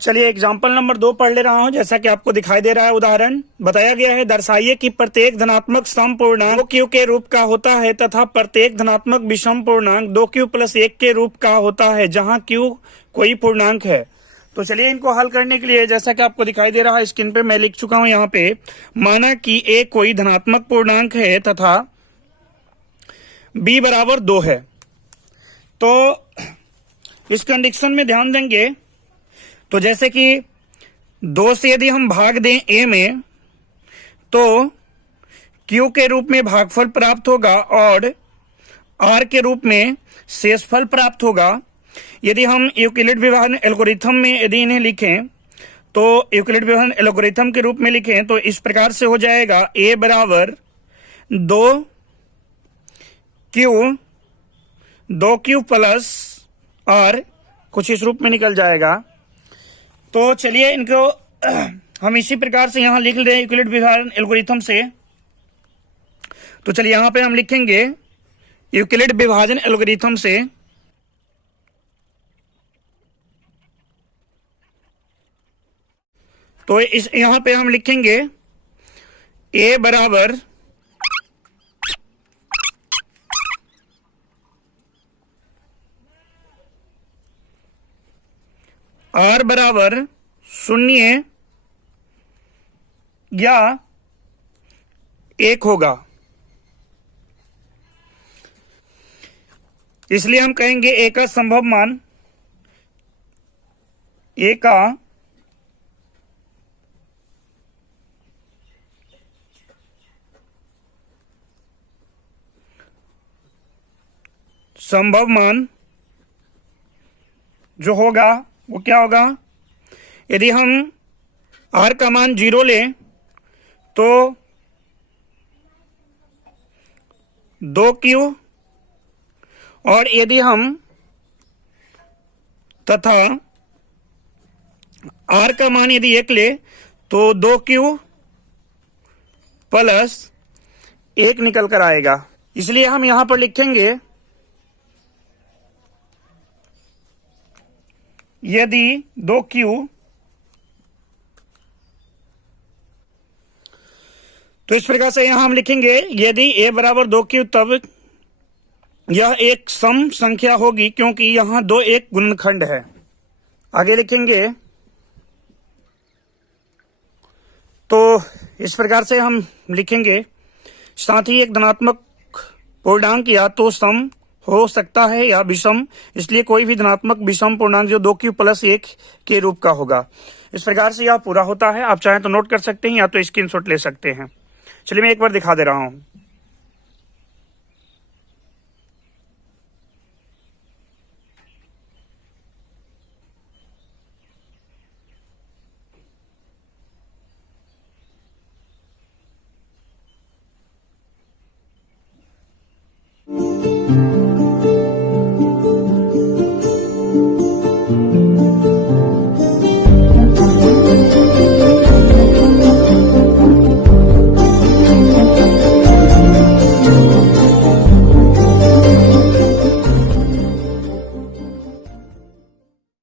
चलिए example number 2 पढ़ ले रहा हूं। जैसा कि आपको दिखाई दे रहा है, उदाहरण बताया गया है, दर्शाइए कि प्रत्येक धनात्मक सम पूर्णांक 2q के रूप का होता है तथा प्रत्येक धनात्मक विषम पूर्णांक 2q + 1 के रूप का होता है, जहां q कोई पूर्णांक है। तो चलिए इनको हल करने के लिए, जैसा कि आपको दिखाई दे रहा है स्क्रीन पे, मैं लिख चुका हूं यहाँ पे, माना कि a कोई धनात्मक पूर्णांक है तथा b बराबर 2 है। तो इस कंडीशन में ध्यान देंगे, तो जैसे कि 2 से यदि हम भाग दें a में, तो q के रूप में भागफल प्राप्त होगा और r के रूप में शेषफल प्राप्त होगा। यदि हम यूक्लिड विभाजन एल्गोरिथम में यदि इन्हें लिखें, तो यूक्लिड विभाजन एल्गोरिथम के रूप में लिखें तो इस प्रकार से हो जाएगा, a बराबर 2q प्लस r, कुछ इस रूप में निकल जाएगा। तो चलिए इनको हम इसी प्रकार से यहां लिख ले यूक्लिड विभाजन एल्गोरिथम से। तो चलिए यहां पे हम लिखेंगे यूक्लिड विभाजन एल्गोरिथम से, तो इस यहां पे हम लिखेंगे a बराबर r बराबर 0 या 1 होगा। इसलिए हम कहेंगे a का संभव मान, a का संभव मान जो होगा वो क्या होगा, यदि हम r का मान 0 लें तो 2q, और यदि हम तथा r का मान यदि 1 ले तो 2q प्लस 1 निकल कर आएगा। इसलिए हम यहां पर लिखेंगे, यदि 2q, तो इस प्रकार से यहां हम लिखेंगे, यदि a बराबर 2q तब यह एक सम संख्या होगी, क्योंकि यहां 2 एक गुणनखंड है। आगे लिखेंगे, तो इस प्रकार से हम लिखेंगे, साथ ही एक धनात्मक पूर्णांक या तो सम हो सकता है या विषम, इसलिए कोई भी धनात्मक विषम पूर्णांक जो 2q + 1 के रूप का होगा। इस प्रकार से यह पूरा होता है। आप चाहें तो नोट कर सकते हैं या तो स्क्रीनशॉट ले सकते हैं। चलिए मैं एक बार दिखा दे रहा हूं।